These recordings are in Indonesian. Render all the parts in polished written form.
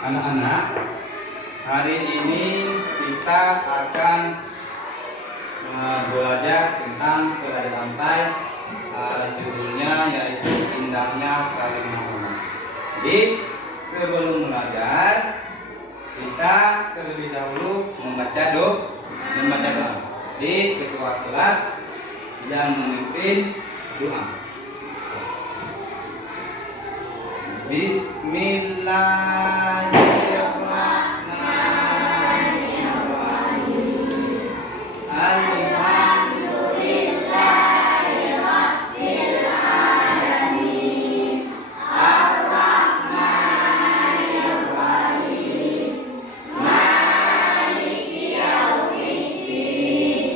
Anak-anak, hari ini kita akan belajar tentang pelajaran pantai. Judulnya yaitu indahnya saling menghormati. Jadi sebelum belajar, kita terlebih dahulu membaca doa. Di ketua kelas yang memimpin doa. Bismillahirrahmanirrahim. Alhamdulillahirabbil alamin. Arrahmanirrahim. Maliki yaumiddin.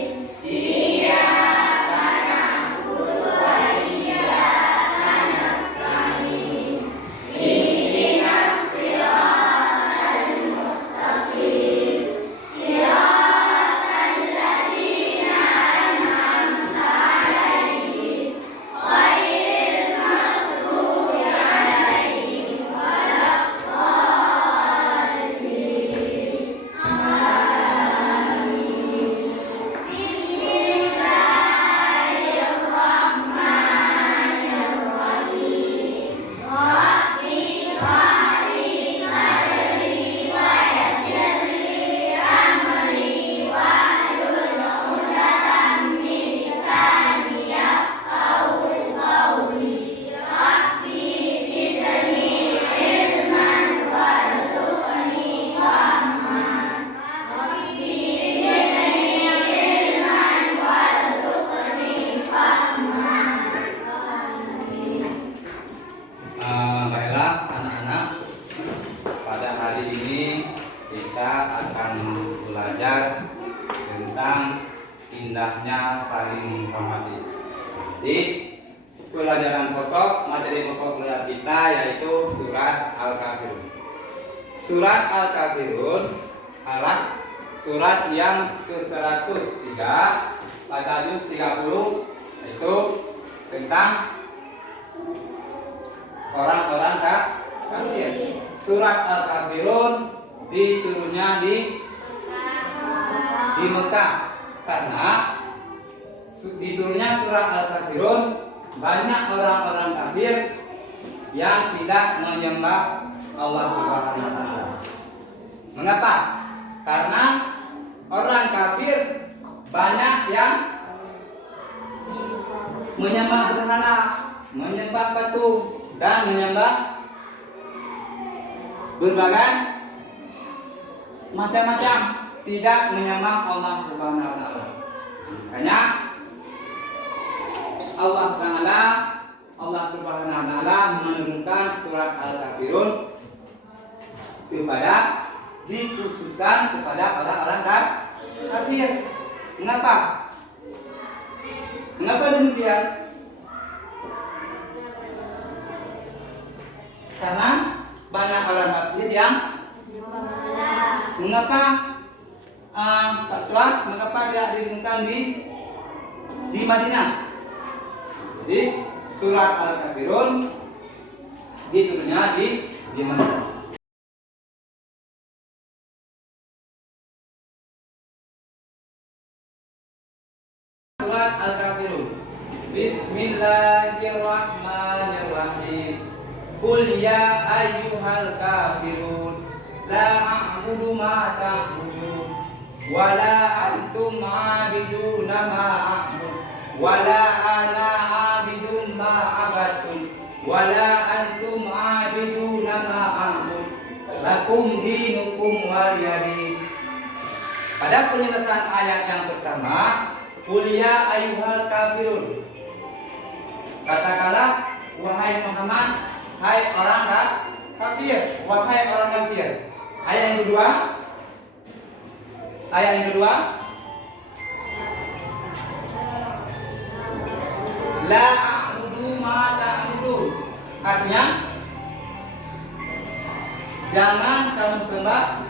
Iyyaka na'budu wa iyyaka nasta'in. Ihdinas siratal mustaqim. Siratal ladzina an'amta 'alaihim ghairil maghdubi 'alaihim waladdallin. Amin. Bismillahirrahmanirrahim. Rabbi shrah li sadri wa yassir li amri wahlul 'uqdatam min lisani yafqahu qawli. Rabbi zidni ilman warzuqni fahman. Rabbi zidni ilman warzuqni fahman. Baiklah anak-anak, pada hari ini kita akan belajar tentang indahnya saling menghormati. Jadi pelajaran pokok, materi pokok belajar kita yaitu surat Al-Kafirun. Surat Al-Kafirun adalah surat yang ke-103 pada juz 30, yaitu tentang orang-orang kafir. Surat Al-Kafirun diturunnya di Mekah, karena diturunnya surat Al-Kafirun banyak orang-orang kafir yang tidak menyembah Allah Subhanahu wa taala. Mengapa? Karena orang kafir banyak yang menyembah berhala, menyembah patung, dan menyembah berbagai macam-macam, tidak menyembah Allah Subhanahu wa taala. Makanya Allah Subhanahu wa taala menurunkan surat Al-Kafirun dikhususkan kepada orang-orang kafir. Mengapa? Mengapa demikian? Karena banyak orang kafir yang mengapa mengapa tidak diturunkan di Madinah? Jadi surat Al-Kafirun diturunnya di Madinah. Surat Al-Kafirun. Bismillahirrahmanirrahim. Qul ya ayyuhal kafirun la a'budu ma ta'budun wa la antum 'abiduna ma a'bud wa la ana 'abidun ma 'abadtum wa la antum 'abiduna ma a'bud lakum dinukum waliyadin. Pada penjelasan ayat yang pertama, Qul ya ayyuhal kafirun, katakanlah wahai Muhammad, hai orang kafir, wahai orang kafir. Ayat yang kedua, la a'budu ma ta'budun. Artinya jangan kamu sembah,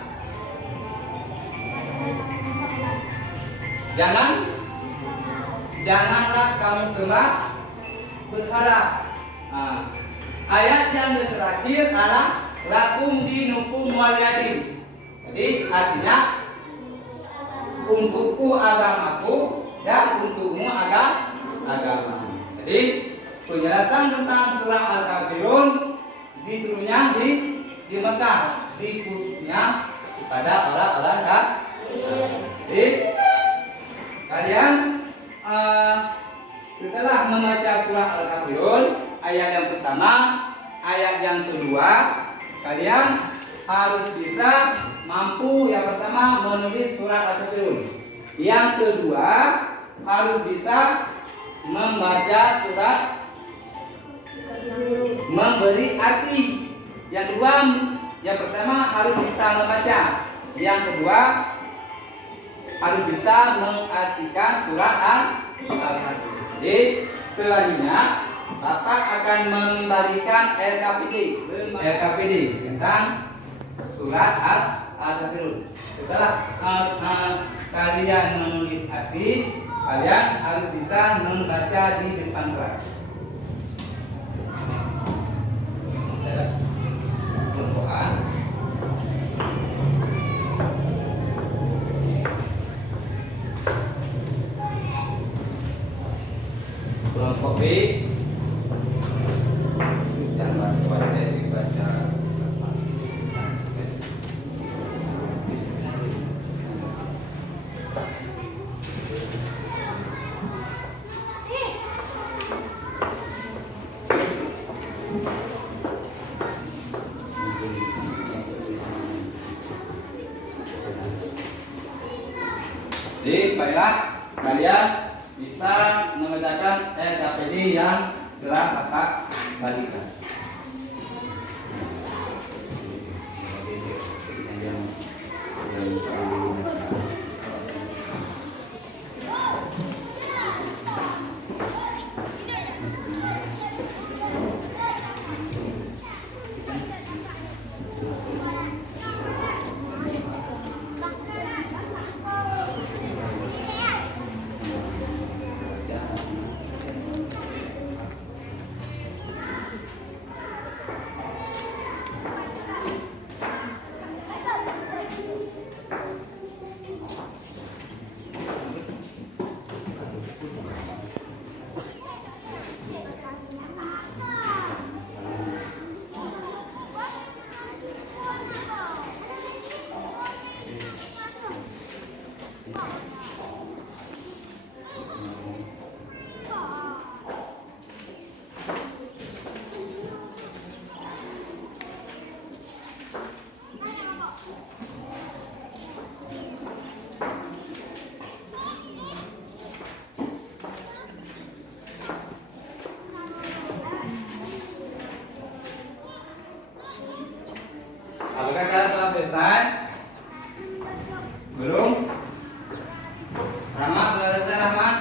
janganlah kamu sembah berhala. Ayat yang terakhir adalah lakum dinukum waliyadin. Jadi artinya untukku agamaku dan untukmu agama. Jadi penjelasan tentang surah Al-Kafirun diturunnya di Mekah, dikhususnya kepada orang-orang kafir. Jadi kalian setelah membaca surah Al-Kafirun ayat yang pertama, ayat yang kedua, kalian harus bisa mampu yang pertama menulis surat Al-Kafirun. Yang kedua harus bisa membaca surat, memberi arti. Yang kedua, yang pertama harus bisa membaca. Yang kedua harus bisa mengartikan surat Al-Kafirun. Jadi selanjutnya Bapak akan membagikan RKPD tentang surat Al-Kafirun. Setelah kalian menulis arti, kalian harus bisa membaca di depan kelas. Kelompok B jangan pada dibaca. Jadi baiklah kalian bisa mengerjakan RKPD yang telah Bapak bagikan. Apakah kalian telah selesai? Belum? Rahmat, sudah selesai Rahmat?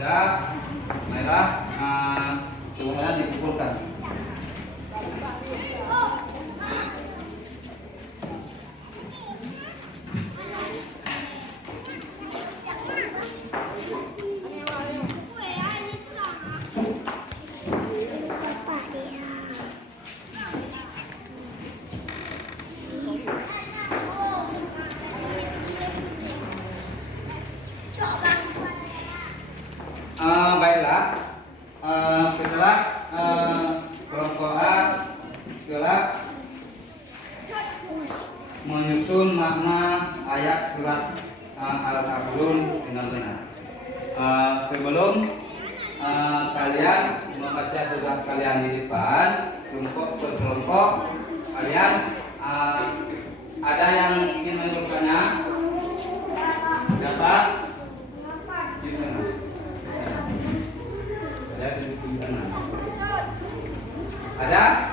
tidak, merah, semuanya dikumpulkan. Baiklah, setelah kelompok A telah menyusun makna ayat surat Al-Kafirun dengan benar. Sebelum kalian membaca tugas kalian di depan, kelompok per kelompok, kalian ada yang ingin menentukannya? Dapat? Di sana. Ada?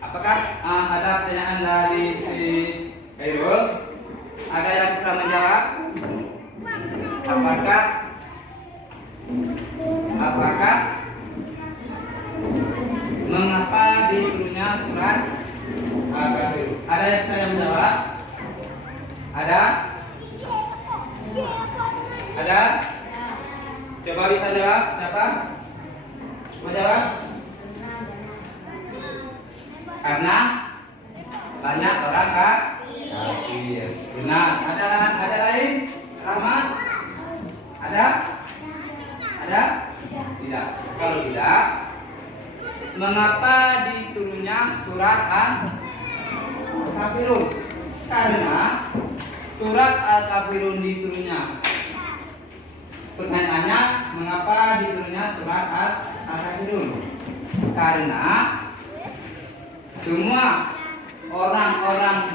Apakah ada pertanyaan dari si Hairul? Ada yang bisa menjawab? Apakah mengapa diturunnya surat Al-Kafirun? Ada yang bisa menjawab? Ada? Ada? Coba bisa jawab, siapa? Mau jawab? Karena banyak orang kafir. Benar. Ada lain? Rahmat? Ada? Ada? Tidak. Kalau tidak, mengapa diturunnya surat Al-Kafirun? Karena surat Al-Kafirun diturunnya. Pertanyaannya, mengapa diturunnya surat Al-Kafirun? Karena semua orang-orang,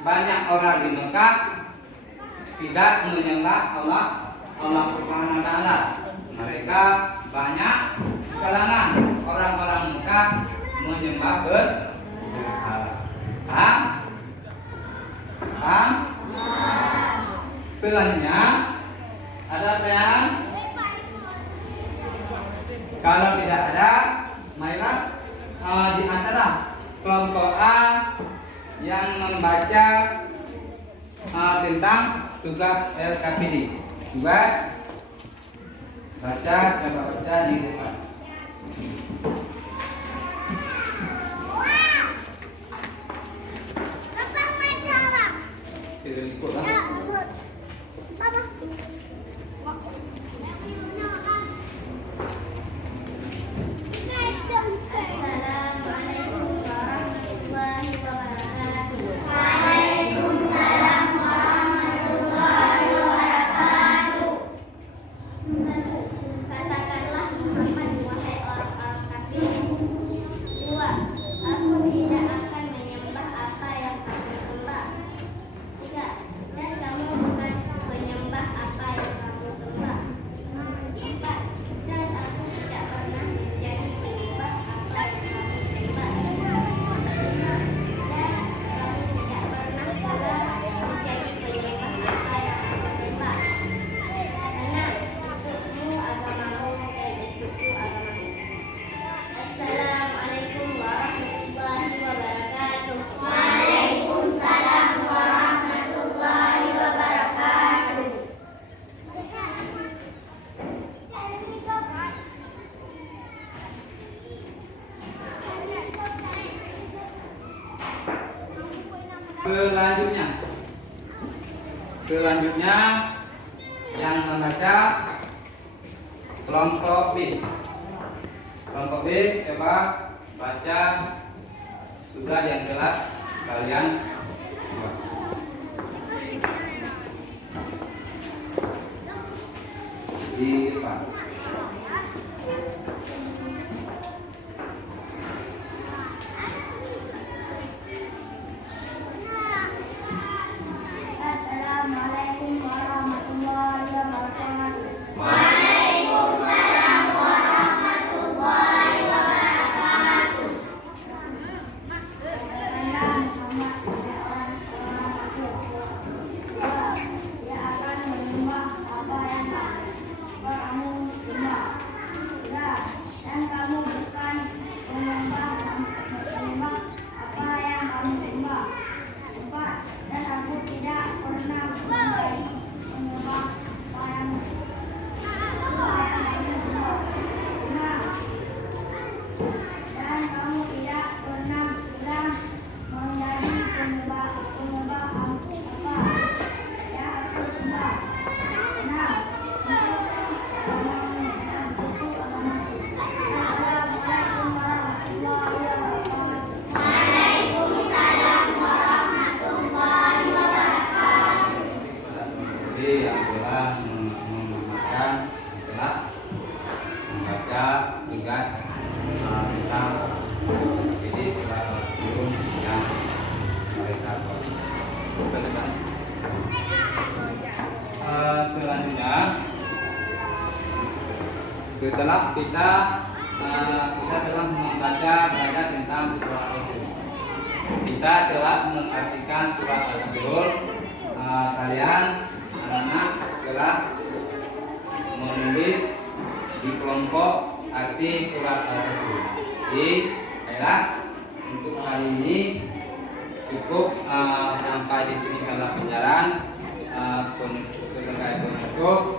banyak orang di Mekah tidak menyembah Allah Subhanahu wa taala. Mereka banyak kalangan orang-orang Mekah menyembah berhala. Paham? Selanjutnya ada pertanyaan? Kalau tidak ada, marilah di antara kelompok A yang membaca tentang tugas LKPD. Juga coba baca di depan. Selanjutnya yang membaca kelompok B. Kelompok B, coba baca tugas yang telah kalian buat. Di depan. Jadi yang telah memakan, telah membaca juga tentang jadi surat Al-Kafirun yang mereka buat. Selanjutnya setelah kita telah membaca tentang surat itu, kita telah mengartikan surat Al-Kafirun. Kalian anak-anak telah menulis di kelompok arti surat Al-Kafirun. Jadi baiklah, untuk hari ini cukup sampai di sini kalau pelajaran penutup